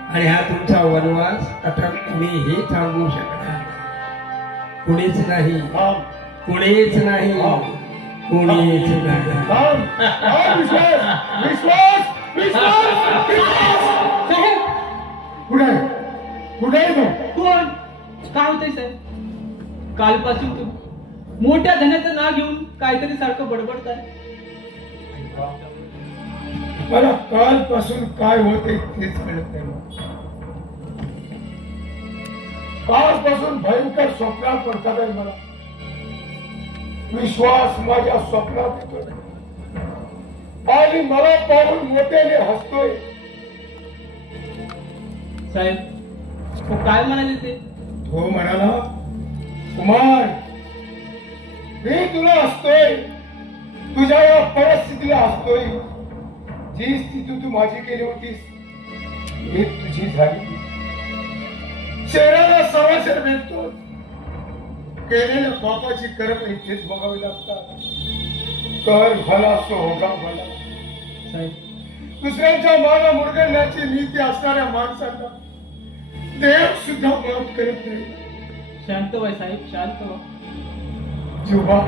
आणि हा तुमचा वनवास आता कुणीही थांबवू शकणार नाही. कुणीच नाही, थांब, कुणीच नाही, कुणीच नाही. थांब, थांब, विश्वास विश्वास विश्वास विश्वास. कुठे आहे? कुठे आहे तो? कोण? काय होतंय साहेब? कालपासून तू मोठ्या धनाचं नाव घेऊन काहीतरी सारखं बडबडताय. मला कालपासून काय होते तेच कळत नाही. कालपासून भयंकर स्वप्नात पडतात आहे मला. विश्वास माझ्या स्वप्नात येतोय आणि मला पाहून मोठ्याने हसतोय. साहेब तो काय म्हणाले ते? तो म्हणाला, कुमार मी तुला हसतोय, तुझ्या या परिस्थितीला हसतोय. जी स्थिती तू माझी केली होतीस मी तुझी झाली. शहराला समाचार भेटतो, केलेल्या पापाची कर्म इथेच बघावी लागतात. कर भला सो होगा भला. साहेब दुसऱ्यांच्या मागा मुरगळण्याची नीती असणाऱ्या माणसांना देव सुद्धा माफ करत नाही. शांत व्हाय साहेब, शांत व्हा. जेव्हा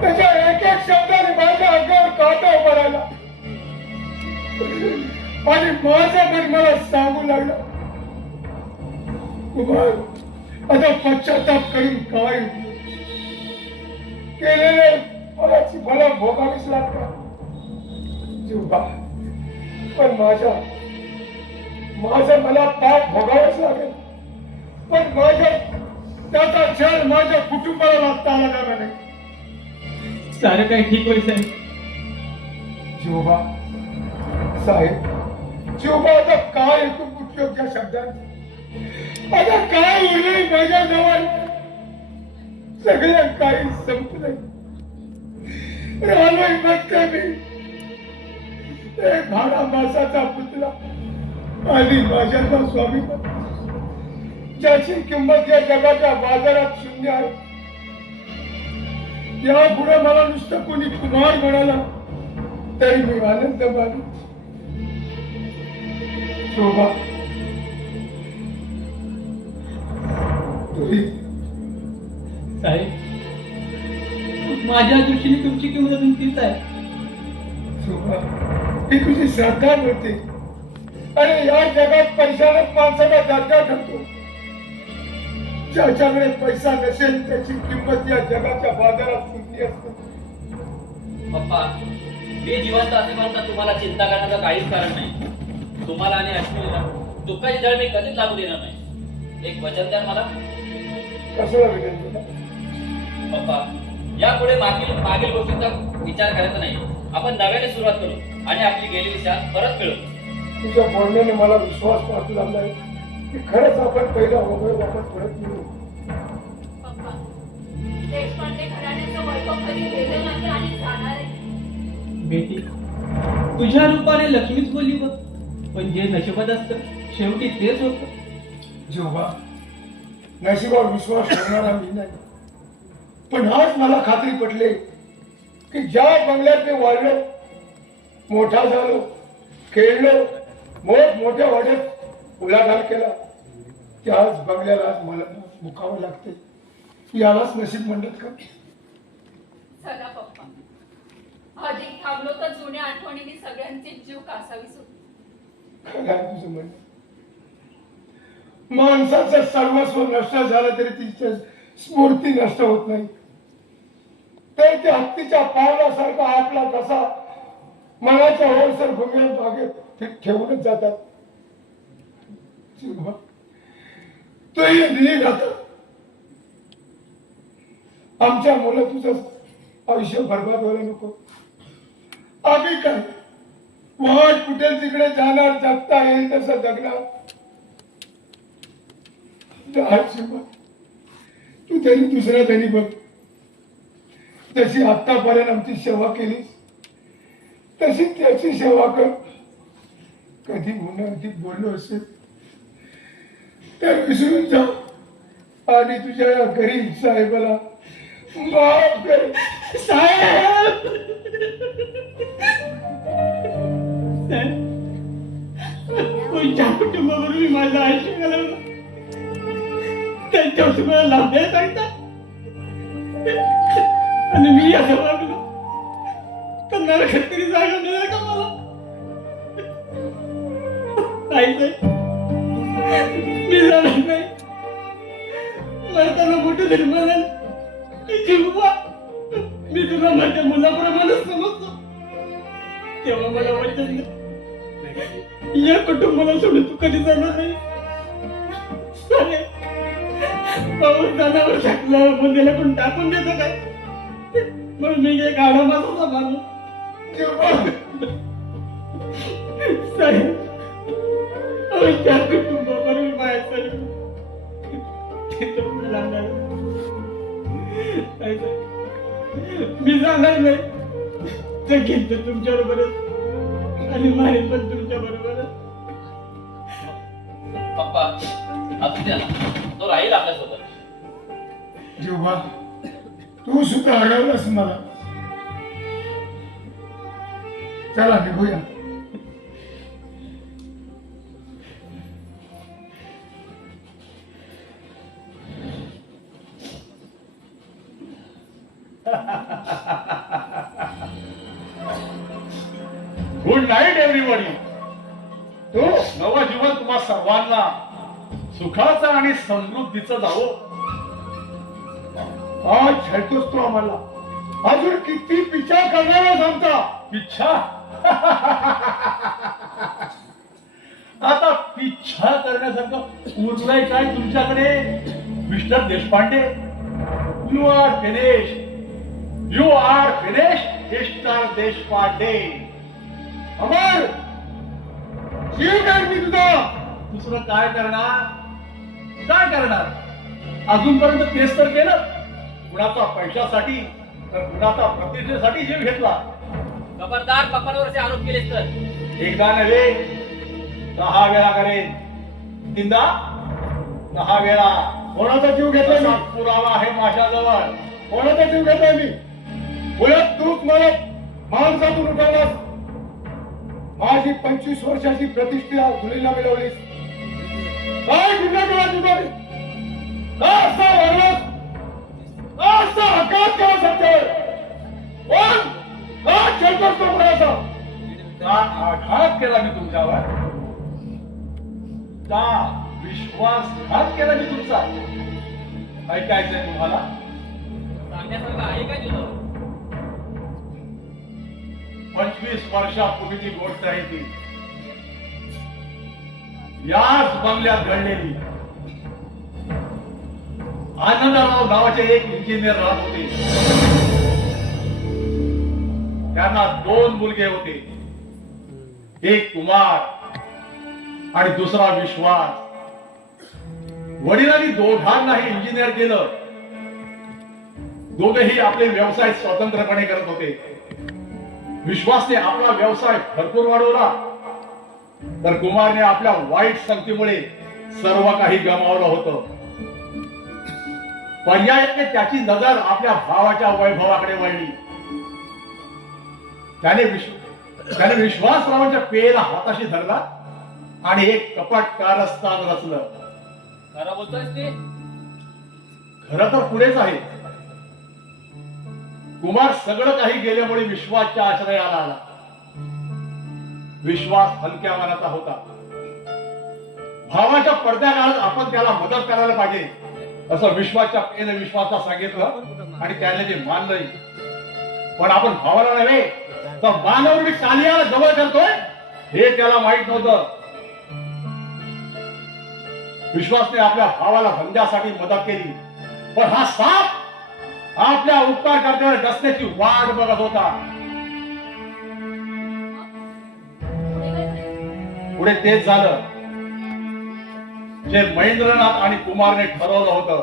त्याच्या एक एक शब्दाने माझ्या अंगावर काटा उभा राहिला आणि माझा पण मला सांगू लागला, कुमार आता पश्चाताप करून काय केलेले फळाची मला भोगावीच लागतात. जेव्हा पण माझं मला पाप भोगावंच लागेल. पण त्याचा छळ माझ्या कुटुंबाला लागता आला जाणार नाही. सारं काही ठीक होईल साहेब. जेव्हा साहेब जेव्हा आता काय येतो उपयोगच्या शब्दांचा? आता काय उरले माझ्या जवळ? सगळं काही संपलंय. रालोय फक्त मी एक भाडा मासाचा पुतळा आणि माझ्याचा स्वामी, ज्याची किंमत या जगाच्या बाजारात शून्य आहे. यापुढे मला नुसतं कोणी कुमार म्हणाला तरी मी आनंद मानू. शोभा तुही साहेब, माझ्या दृष्टीने तुमची किंमत अजून तीच आहे. शोभा, ही तुझी श्रद्धा मिळते. आणि या जगात पैशानेच माणसाचा दर्जा ठरतो. ज्याच्याकडे पैसा नसेल त्याची किंमत या जगाच्या बाजारात किती असते. पप्पा, मी जिवंत असेपर्यंत तुम्हाला चिंता करण्याचं काहीच कारण नाही. तुम्हाला आणि अश्विनीला दुःखाची झळ मी कधीच लागू देणार नाही. एक वचन द्या मला. कशाला विनंती तुला? पप्पा, यापुढे मागील मागील गोष्टींचा विचार करायचा नाही. आपण नव्याने सुरुवात करू आणि आपली गेली विचार परत मिळवू. तुझ्या बोलण्याने मला विश्वास वाटू लागलाय की खरंच आपण पहिला वगैरे वापर परत मिळू. पप्पा, देशपांडे घराण्याचं वैभव कधी गेलं नाही आणि जाणार आहे. बेटी, तुझ्या रूपाने लक्ष्मीच बोलली बघ. पण जे नशिबात असतं शेवटी तेच होतं. जेव्हा नशिबावर विश्वास ठेवणारा मी नाही, पण आज मला खात्री पटली की ज्या बंगल्यात मी वाढलो, मोठा झालो, खेळलो, मोठ्या वाड्यात उलाढाल केला, त्याच बंगल्याला आज मला मुकावं लागते. यालाच नशीब म्हणतात का? चला पप्पा, अधिक थांबलो तर जुन्या आठवणींनी सगळ्यांचे जीव कासावीस होते. खरं आहे तुझं म्हणणं. माणसाचं सर्वस्व नष्ट झालं तरी तिच्या स्फूर्ती नष्ट होत नाही. तर ते हत्तीच्या पावलासारखा आपला कसा मनाच्या ओलसर भूमीवर बागेत ठेवूनच जातात. तोही नीट आता आमच्या मुलं तुझं आयुष्य बरबाद व्हायला नको. आम्ही काय वाट कुठे तिकडे जाणार, जगता येईल तसं जगणार. तू तरी दुसऱ्या धनी बघ. जशी आतापर्यंत आमची सेवा केलीस तशी त्याची सेवा कर. कधी मुलांची बोललो असेल तर विसरून जा आणि तुझ्या या गरीब साहेबाला माफ कर. साहेब, कोणत्या कुटुंबावर मी माझं आयुष्य घालवलं, त्यांच्यावर तुम्हाला लाभ द्यायला सांगता आणि मी असं वागलो तर मला खत्री जागा मिळेल का मला? नाही साहेब, मी जाणार नाही. मरताना मोठं तरी म्हणाल की जीवा मी तुला माझ्या मुलाप्रमाणेच समजतो. तेव्हा मला वचन दे, या कुटुंबाला सोडून तू कधी जाणार नाही. चालेल, पाऊस जाण्यावर टाकलं मंदिराला पण टाकून देतो काय? मग मी एक आडा माझा मानू साहेब. त्या कुटुंबावर मी माया चालू मी जाणार नाही. जगीन तर तुमच्या बरोबरच आणि मारेन पण तुमच्या बरोबरच. पप्पा, असू द्या ना, तो राहील आपल्यासोबत. जेव्हा तू सुद्धा अडवलंस मला. चला निघूया. Good night everybody. तो नवं जीवन तुम्हा सर्वांना सुखाचं आणि समृद्धीचं जावो. आज छळतोस तो आम्हाला. अजून किती पिछा करणार आमचा? पिच्छा आता पिच्छा करण्यासारखं उरलंय काय तुमच्याकडे mister Deshpande? You are finish. You are finish mister Deshpande. अमर जीव काय मी तुझा. दुसरं काय करणार? काय करणार? अजूनपर्यंत तेच तर केलं. कुणाचा पैशासाठी तर कुणाचा प्रतिष्ठेसाठी जीव घेतला. खबरदार, पप्पांवर असे आरोप केलेस तर. एकदा नव्हे 10 वेळा करेन. 3दा 10 वेळा. कोणाचा जीव घेतलाय तसा मी? पुरावा आहे माझ्याजवळ. कोणाचा जीव घेतलाय मी? उलट तूच मला माणसातून उठवलास. माझी 25 वर्षाची प्रतिष्ठा धुळीला मिळवलीस. काय गुन्हा केला तुझा? असा वागलास, असा आघात केला सत्यावर. पण का खेळतोस तो कोणाचा? का आघात केला मी तुमच्यावर? का विश्वासघात केला मी तुमचा? ऐकायचंय तुम्हाला? सांगण्यासारखं आहे काय तुझं? 25 वर्षापूर्वीची गोष्ट आहे ती. याच बंगल्यात घडलेली. आनंदराव नावाचे एक इंजिनियर राहत होते. त्यांना 2 मुलगे होते, एक कुमार आणि दुसरा विश्वास. वडिलांनी दोघांनाही इंजिनियर केलं. दोघेही आपले व्यवसाय स्वतंत्रपणे करत होते. विश्वासने आपला व्यवसाय भरपूर वाढवला, तर कुमारने आपल्या वाईट संगतीमुळे सर्व काही गमावलं होतं. पर्यायाने त्याची नजर आपल्या भावाच्या वैभवाकडे वळली. त्याने विश्वासरावांच्या पेयेला हाताशी धरला आणि एक कपट कारस्थान रचलं. खरं बोलतोयस ते? खरं तर पुढेच आहे. कुमार सगळं काही गेल्यामुळे विश्वासच्या आश्रयाला आला. विश्वास हलक्या मनाचा होता. भावाच्या पडद्याकाळात आपण त्याला मदत करायला पाहिजे असं विश्वासच्या पेयेने विश्वासला सांगितलं आणि त्याने ते मानलंय. पण आपण भावाला नव्हे तर मानवरूपी कालियाला जवळ करतोय हे त्याला माहित नव्हतं. विश्वासने आपल्या भावाला धंद्यासाठी मदत केली, पण हा साप आपल्या उपकारकर्त्यावर डसण्याची वाट बघत होता. पुढे तेच झालं जे महेंद्रनाथ आणि कुमारने ठरवलं होतं.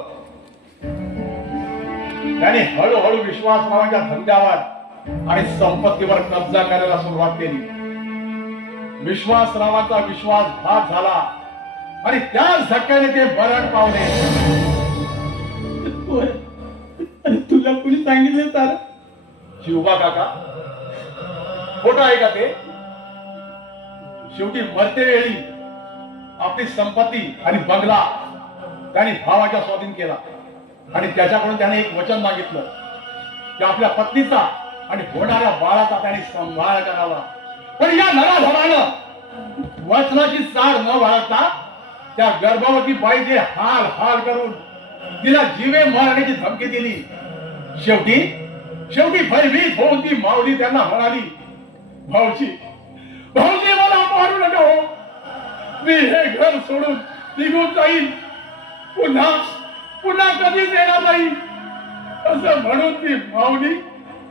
त्याने हळूहळू विश्वासरावांच्या धंद्यावर आणि संपत्तीवर कब्जा करायला सुरुवात केली. विश्वासरावांचा विश्वासघात झाला आणि त्याच धक्क्याने ते मरण पावले. तुला कुणी सांगितलं सारं? शिवबा काका, खोटं आहे का ते? शेवटी मरते वेळी आपली संपत्ती आणि बंगला त्याने भावाच्या स्वाधीन केला आणि त्याच्याकडून त्याने एक वचन मागितलं की आपल्या पत्नीचा आणि होणाऱ्या बाळाचा त्याने सांभाळ करावा. पण या नराधमानं वचनाची चाड न बाळगता त्या गर्भवती बाईचे हाल हाल करून तिला जीवे मारण्याची धमकी दिली. शेवटी भयभीत होऊन ती माऊली त्यांना म्हणाली, भाऊजी भाऊजी मला मारू नका हो, मी हे घर सोडून निघून जाईन, पुन्हा कधीच येणार नाही. असं म्हणून ती माऊली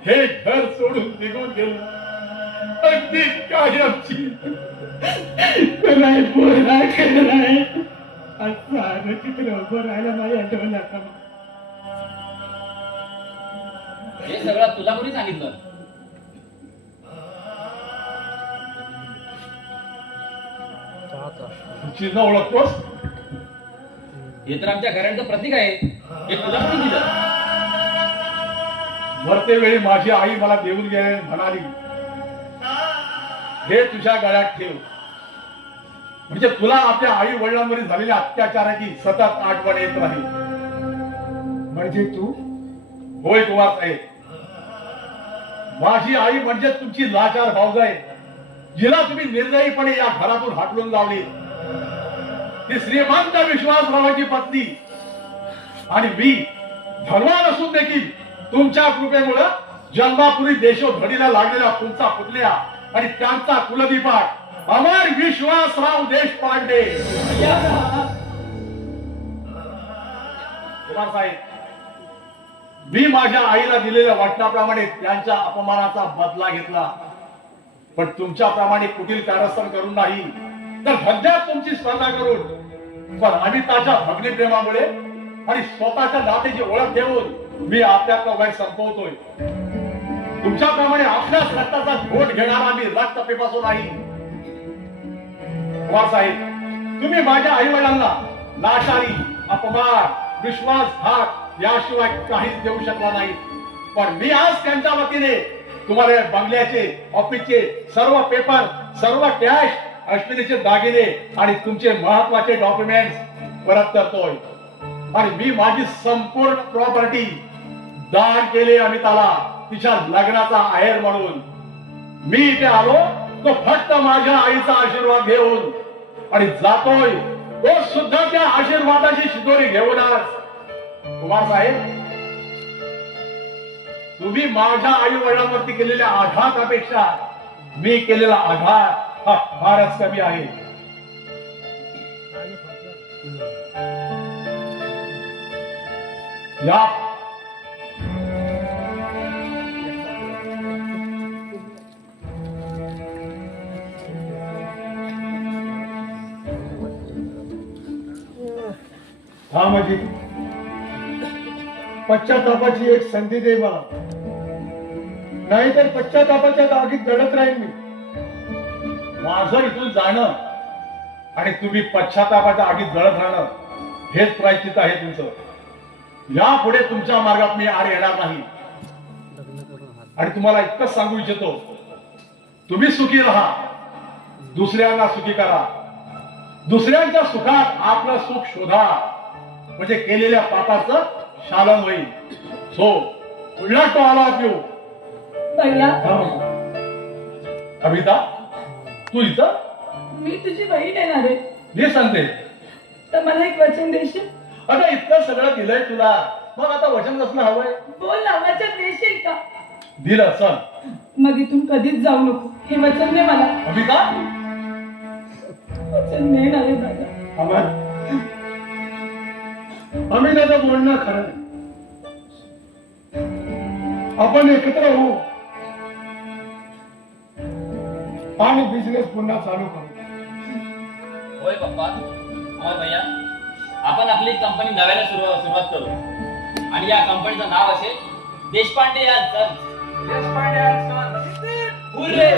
हे घर सोडून निघून गेली. अगदी कायमची. कराय पोरा कराय असं चित्र उभं राहायला माझ्या आठवण नका. हे सगळं तुला कोणी सांगितलं? चिन्ह ओळखतोस? हे तर आमच्या घराचं प्रतीक आहे. हे तुला कोणी दिलं? मरते वेळी माझी आई मला देऊन गेले म्हणाली, हे तुझ्या गळ्यात ठेव, म्हणजे तुला आपल्या आई वडिलांवर झालेल्या अत्याचाराची सतत आठवण येत राहील. म्हणजे तू? होय कुमार साहेब, माझी आई म्हणजे तुमची लाचार भावज आहे, जिला तुम्ही निर्दयीपणे या घरातून हाकलून लावली. ती श्रीमंत विश्वासरावांची पत्नी आणि मी धनवान असून देखील तुमच्या कृपेमुळे जन्मापूर्वी देशोधडीला लागलेल्या तुमचा पुतल्या आणि त्यांचा कुलदीपक अमर विश्वासराव देशपांडे. कुमार साहेब, मी माझ्या आईला दिलेल्या वाटण्याप्रमाणे त्यांच्या अपमानाचा बदला घेतला, पण तुमच्याप्रमाणे कुटील कारस्थान करून नाही, तर धंद्यात तुमची स्पर्धा करून. पण अमिताच्या भगनी प्रेमामुळे आणि स्वतःच्या नात्याची ओळख देऊन मी आपल्यातला वैर संपवतोय. तुमच्याप्रमाणे आपल्याच रक्ताचा घोट घेणारा मी रक्त पिपासू नाही. कुमार साहेब, तुम्ही माझ्या आई वडिलांना लाचारी, अपमान, विश्वासघात याशिवाय काहीच देऊ शकला नाही. पण मी आज त्यांच्या वतीने तुम्हाला बंगल्याचे, ऑफिसचे सर्व पेपर, सर्व कॅश, अश्विनीचे दागिने आणि तुमचे महत्वाचे डॉक्युमेंट्स परत करतोय. आणि मी माझी संपूर्ण प्रॉपर्टी दान केले अमिताला तिच्या लग्नाचा आहेर म्हणून. मी इथे आलो तो फक्त माझ्या आईचा आशीर्वाद घेऊन आणि जातोय तो सुद्धा त्या आशीर्वादाची शिदोरी घेऊनच. कुमार साहेब, तुम्ही माझ्या आई वडिलांवरती केलेल्या आघातापेक्षा मी केलेला आघात हा फारच कमी आहे. या हा माझी पश्चातापाची एक संधी दे मला, नाहीतर पश्चातापाच्या दागीत जडत राहील मी. माझं इथून जाणं आणि तुम्ही पश्चातापाच्या आगीत जळत राहणं हेच प्रायश्चित्त आहे तुमचं. यापुढे तुमच्या मार्गात मी आड येणार नाही. आणि तुम्हाला इतकंच सांगू इच्छितो, तुम्ही सुखी राहा, दुसऱ्यांना सुखी करा, दुसऱ्यांच्या सुखात आपलं सुख शोधा, म्हणजे केलेल्या पापाचं शालन होईल. सो पुढला तो आला पिऊ. भैया, कविता, तू इथं? मी तुझी बहीण येणार आहे, मी सांगते. तर मला एक वचन देशील? आता इतकं सगळं दिलंय तुला, मग आता वचन कसलं हवंय? बोल ना, वचन देशील का? दिलं चल. मग इथून कधीच जाऊ नको, हे वचन दे मला. कविता, वचन दे ना रे दादा. आम्ही त्याचं बोलणं खरं आहे. आपण एकत्र होऊ आणि बिझनेस पुन्हा चालू करू. होय पप्पा, होय भैया, आपण आपली कंपनी नव्याने सुरुवात करू आणि या कंपनीचं नाव असेल Deshpande and sons. Deshpande and Sons. Hurray!